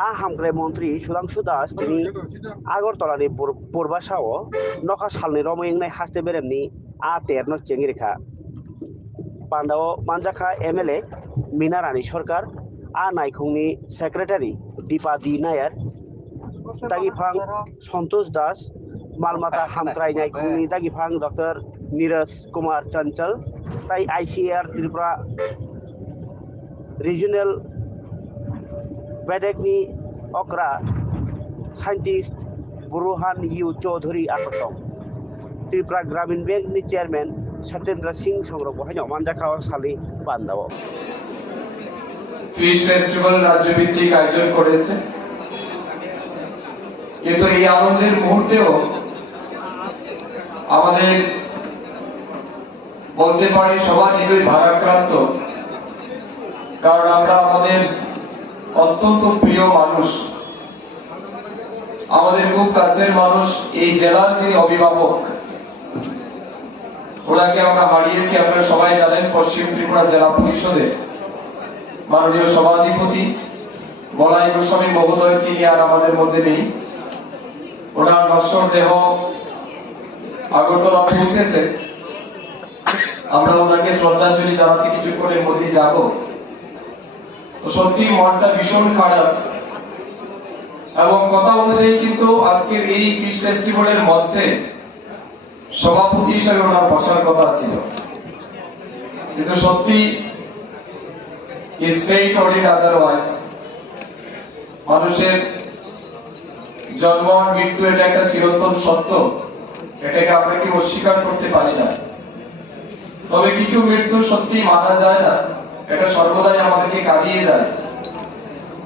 हामग्रे मन्त्री सुधांशु दास नि आगरतलानि बरबासाव नखा सालनि रमयंनाय हास्ते बेरेमनि आ तेरनो चेंगिरिखा पान्डाव मानजाखा एमएलए मीना रानी सरकार आ नायखंनि सेक्रेटारि दीपा दी नायर दागिफां सन्तोष दास मालमाता हामक्राय नायखंनि दागिफां डॉक्टर नीरज कुमार चंचल ताई आईसीआर त्रिपुरा रिजनल बेडेकनि अक्रा साइंटिस्ट बुरहान यू चौधरी आटक त्रिपुरा ग्रामीण बैंक नि चेयरमैन सत्येंद्र सिंह संग्रह बहाय मानजाखा साली बान्दाव ফিশ ফেস্টিভ্যাল রাজ্যভিত্তিক আয়োজন করেছে, কিন্তু এই আনন্দের মুহূর্তেও আমাদের বলতে পারি সবার হৃদয় ভারাক্রান্ত, কারণ আমরা আমাদের অত্যন্ত প্রিয় মানুষ, আমাদের খুব কাছের মানুষ, এই জেলার যিনি অভিভাবক ওনাকে আমরা হারিয়েছি। আপনারা সবাই জানেন পশ্চিম ত্রিপুরা জেলা পরিষদের মাননীয় সভাধিপতি বলাই গোস্বামী মহোদয় তিনি আর আমাদের মধ্যে নেই। ওনার নশ্বর দেহ আগরতলা পৌঁছেছে, আমরা ওনাকে শ্রদ্ধাঞ্জলি জানাতে কিছুক্ষণের মধ্যে যাব। তো সত্যি মনটা ভীষণ খারাপ, এবং কথা অনুযায়ী কিন্তু আজকের এই ফিশ ফেস্টিভ্যালের মঞ্চে সভাপতি হিসেবে ওনার বসার কথা ছিল, কিন্তু সত্যি is fate ordained otherwise। মানুষের জন্ম আর মৃত্যু এটা একটা চিরন্তন সত্য, এটাকে আমরা কি অস্বীকার করতে পারি না। তবে কিছু মৃত্যু সত্যি মানা যায় না, এটা সর্বদাই আমাদেরকে কাঁদিয়ে যায়।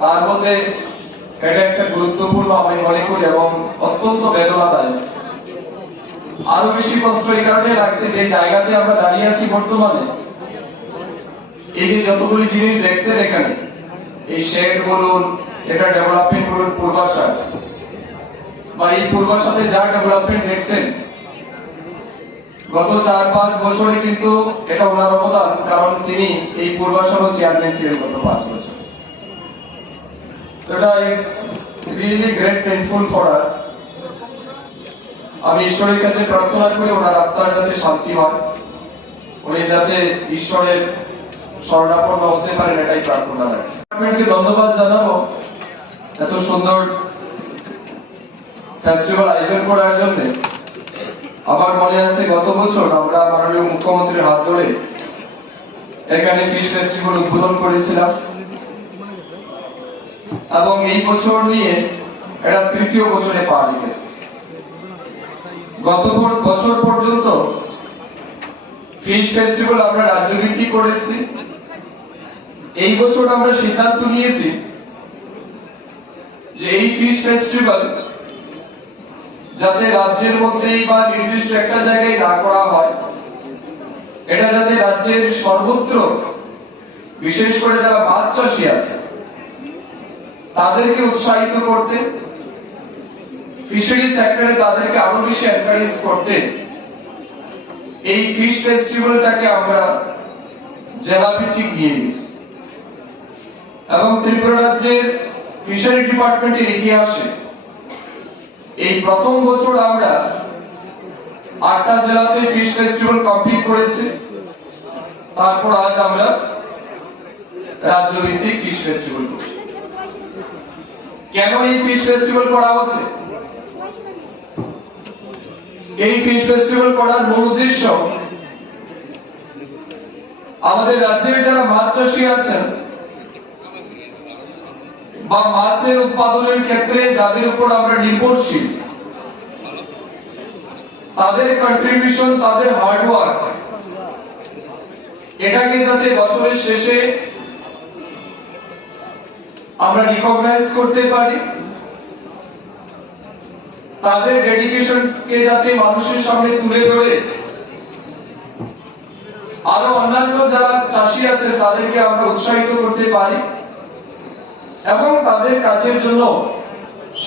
তার মধ্যে এটা একটা গুরুত্বপূর্ণ আমি মনে করি এবং অত্যন্ত বেদনাদায়ক। আরো বেশি কষ্ট এই কারণে লাগছে যে জায়গাতে আমরা দাঁড়িয়ে আছি বর্তমানে, এই যে যতগুলি জিনিস দেখছেন এখানে, এই শেড বলুন, এটা ডেভেলপমেন্ট বলুন পূর্বাশা, বা এই পূর্বাশাতে যা ডেভেলপমেন্ট দেখছেন গত 4-5 বছরে কিন্তু এটা ওনার অবদান, কারণ তিনি এই পূর্বাশারও চেয়ারম্যান ছিলেন গত 5 বছর। এটা is really great painful for us. আমি ঈশ্বরের কাছে প্রার্থনা করি ওনার আত্মার যাতে শান্তি হয়, উনি যাতে ঈশ্বরের শরণাপন্ন হতে পারেন, এটাই প্রার্থনা রাখছি। আপনাকে ধন্যবাদ জানাবো এত সুন্দর ফেস্টিভ্যাল আয়োজন করার জন্য। আমার মনে আছে গত বছর আমরা মাননীয় মুখ্যমন্ত্রীর হাত ধরে এখানে ফিশ ফেস্টিভ্যাল উদ্বোধন করেছিলাম, এবং এই বছর নিয়ে এটা 3য় বছরে পা রেখেছে। গত বছর পর্যন্ত ফিশ ফেস্টিভ্যাল আমরা রাজ্যভিত্তিক করেছি। এই বছর আমরা সিদ্ধান্ত নিয়েছি যে এই ফিশ ফেস্টিভ্যাল যাতে রাজ্যের মধ্যেই বা নির্দিষ্ট একটা জায়গায় না করা হয়, এটা যাতে রাজ্যের সর্বত্র, বিশেষ করে যারা মাছ চাষী আছে তাদেরকে উৎসাহিত করতে, ফিশারি সেক্টরে তাদেরকে আরো বেশি এনকারেজ করতে এই ফিশ ফেস্টিভ্যালটাকে আমরা জেলা ভিত্তিক নিয়ে গেছি। এবং ত্রিপুরা রাজ্যের ফিশারি ডিপার্টমেন্টের ইতিহাসে এই প্রথম বছর আমরা 8টা জেলাতে ফিশ ফেস্টিভ্যাল কমপ্লিট করেছি। তারপর আজ আমরা রাজ্যভিত্তিক ফিশ ফেস্টিভ্যাল করছি। কেন এই ফিশ ফেস্টিভ্যাল করা হচ্ছে? এই ফিশ ফেস্টিভ্যাল করার মূল উদ্দেশ্য আমাদের রাজ্যের যারা মাছ চাষী আছেন বা মাছের উৎপাদনের ক্ষেত্রে যাদের উপর আমরা নির্ভরশীল, তাদের কন্ট্রিবিউশন, তাদের হার্ডওয়ার্ক, এটাকে যাতে বছরের শেষে আমরা রিকগনাইজ করতে পারি, তাদের ডেডিকেশনকে যাতে মানুষের সামনে তুলে ধরে আরো অন্যান্য যারা চাষী আছে তাদেরকে আমরা উৎসাহিত করতে পারি, এবং তাদের কাজের জন্য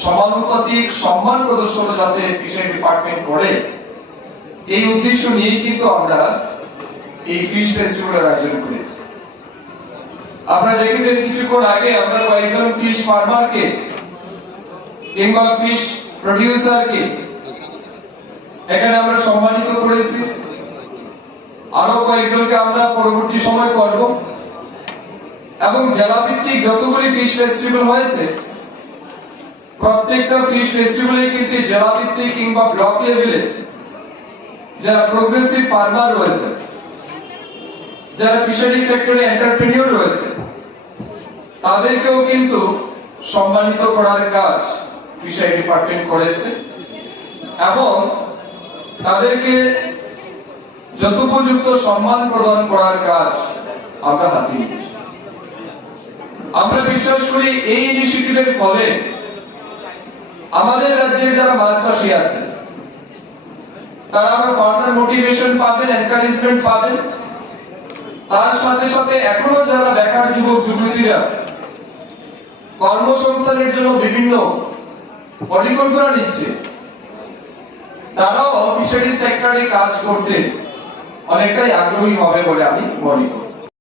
সমানুপাতিক সম্মান প্রদর্শন যাতে ফিশারি ডিপার্টমেন্ট করে, এই উদ্দেশ্য নিয়ে কিন্তু আমরা এই ফিশ ফেস্টিভ্যালের আয়োজন করেছি। আপনারা দেখেছেন কিছুক্ষণ আগে আমরা কয়েকজন ফিশ ফার্মারকে কিংবা ফিশ প্রডিউসারকে এখানে আমরা সম্মানিত করেছি। আরো কয়েকজনকে আমরা পরবর্তী সময় করব এবং জেলা ভিত্তিক যতগুলি ফিশ ফেস্টিভ্যাল হয়েছে প্রত্যেকটা ফিশ ফেস্টিভ্যালে কিন্তু জেলা ভিত্তিক কিংবা ব্লক লেভেলে যারা প্রোগ্রেসিভ ফার্মার রয়েছে, যারা ফিশারি সেক্টরে এন্টারপ্রেনিউর রয়েছে, তাদেরকেও কিন্তু সম্মানিত করার কাজ ফিশারি ডিপার্টমেন্ট করেছে এবং তাদেরকে যথোপযুক্ত সম্মান প্রদান করার কাজ আমরা হাতে নিয়েছি। আমরা বিশ্বাস করি এই ইনিশিয়েটিভের ফলে আমাদের রাজ্যের যারা মাছ চাষী আছে তারা আরো ফার্দার মোটিভেশন পাবেন, এনকারেজমেন্ট পাবেন। তার সাথে সাথে এখনো যারা বেকার যুবক যুবতীরা কর্মসংস্থানের জন্য বিভিন্ন পরিকল্পনা নিচ্ছে, তারাও ফিশারি সেক্টরে কাজ করতে অনেকটাই আগ্রহী হবে বলে আমি মনে করি।